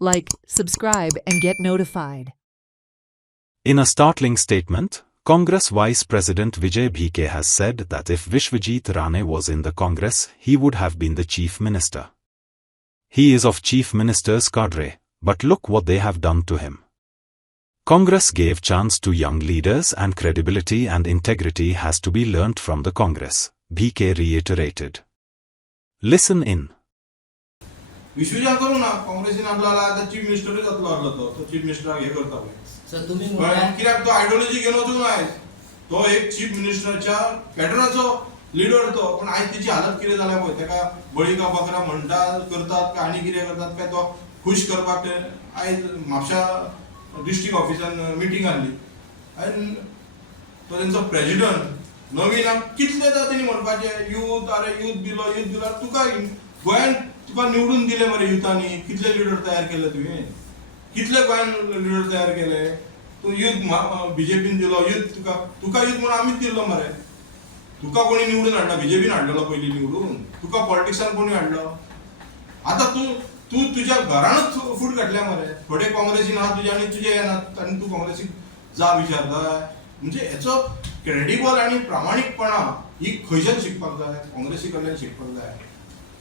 like, subscribe, and get notified. In a startling statement, Congress Vice President Vijay Bhike has said that if Vishwajit Rane was in the Congress, he would have been the Chief Minister. He is of Chief Minister's cadre, but look what they have done to him. Congress gave chance to young leaders and credibility and integrity has to be learnt from the Congress, Bhike reiterated. Listen in. विश्वजा करू ना काँग्रेसीन आपल्याला आता chief minister जातलो आसलो तो chief minister हे करता सर तुम्ही कित्याक तो आयडियोलॉजी घेवन वचूंक ना तो एक चीफ मिनिस्टरच्या कॅडराचो लिडर तो पण आयज तेची हालत कितें जाल्या पळय तेका बळी का बकरा म्हणटा करतात काय आनी कितें करतात काय तो खुश करपाक आयज म्हापशा डिस्ट्रिक्ट ऑफिसान मिटींग आसली आनी तो तेंचो प्रेसिडेंट नवीन कितले तेणी म्हणपाचें यूथ अरे यूथ दिलो तुका गोंयान तुका निवडून दिले मरे युथांनी कितले लिडर तयार केले तुवें कितले गोंयान लिडर तयार केले तू यूथ बीजेपीन दिलो यूथ तुका यूथ म्हणून आमीच दिल्लो मरे तुका कोणी निवडून हाडला बीजेपीन हाडलेलो पयलीं निवडून तुका पॉलिटिक्सान कोणी हाडलो आतां तू तुज्या घरानूच फूट घातल्या मरे थोडे काँग्रेसीन आहा तुजे आनी तुजे येनात आनी तू काँग्रेसीक जा विचारता म्हणजे हेचो क्रेडिबल आनी प्रामाणीकपणा ही खंयच्यान शिकपाक जाय काँग्रेसी कडल्यान शिकपाक जाय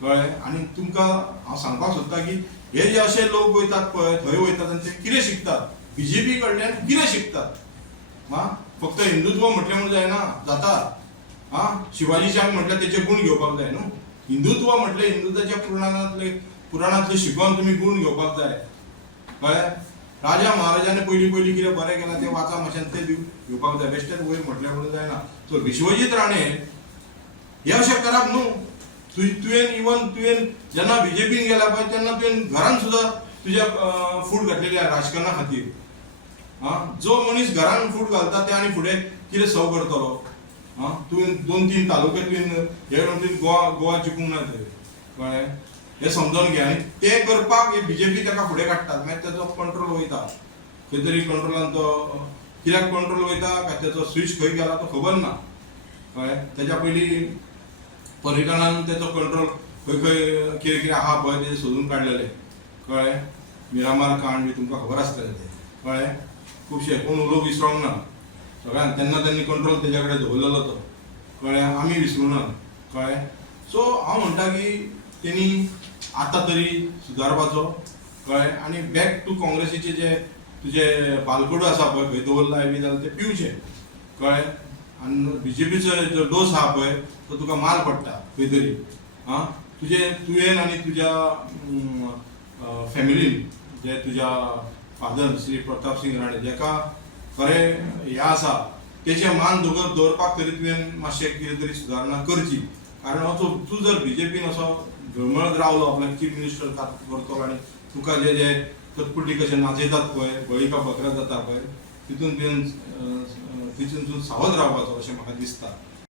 कळ्ळें आनी तुमकां हांव सांगपाक सोदतां की हे जे अशे लोक वयतात पळय थंय वयतात आनी ते कितें शिकतात बीजेपी कडल्यान कितें शिकतात फक्त हिंदुत्व म्हटलें म्हूण जायना जाता शिवाजीच्या म्हटल्यार तेचे गुण घेवपाक जाय न्हू हिंदुत्व म्हटलें हिंदुत्वाच्या पुराणांतले शिकून तुमी गुण घेवपाक जाय कळ्ळें राजा महाराजांनी पयलीं कितें बरें केलां तें वाचा मातशें तें घेवपाक जाय बेश्टेच वयर म्हटलें म्हणून जायना सो विश्वजीत राणे हे अशें करप न्हू तुवें जेन्ना बीजेपीन गेला पळय तेन्ना तुवें घरान सुद्दां तुज्या फूट घातलेली आहे राजकारणा खातीर जो मनीस घरान फूट घालता ते आनी फुडें कितें सव करतलो तुवें 2-3 तालुके तुवें हे तुवें गोवा जिखूंक ना थंय कळ्ळें हें समजून घे आनी तें करपाक बीजेपी ताका फुडें काडटात मागीर तेजो कंट्रोल वयता खंय तरी कंट्रोलान तो कित्याक कंट्रोल वयता काय तेजो स्विच खंय गेला तो खबर ना कळ्ळें तेज्या पयलीं पर्यटनान तेजो कंट्रोल खंय कितें आहा पळय तेजें सोदून काडलेलें कळ्ळें मिरामार कांड बी तुमकां खबर आसतलें तें कळ्ळें खुबशे कोण उलोवंक विसरोंक ना सगळ्यान तेन्ना त्यांनी कंट्रोल तेज्या कडेन दवरलेलो तो कळ्ळें आमी विसरूना कळ्ळें सो हांव म्हणटा की तेणी आतां तरी सुदारपाचो कळ्ळें आनी बॅक टू काँग्रेसीचे जे तुजे बालकडू आसा पळय खंय दवरलाय बी जाल्यार ते पिवचे कळ्ळें आनी बीजेपीचो जो डोस आहा पळय तो तुका माल पडटा खंय तरी तुवें आनी तुज्या फॅमिलीन जे तुज्या फादर श्री प्रताप सिंग राणे जेका खरें हें आसा तेचे मान दवरपाक तरी तुवें मातशें कितें तरी सुदारणा करची कारण तूं जर बीजेपीन असो घळमळत रावलो आपल्याक चीफ मिनिस्टर करतलो आनी तुका जे कटपुटी कशें नाचयतात पळय बळी का बकरा जाता पळय तितून तूं सावध रावपाचो अशें म्हाका दिसता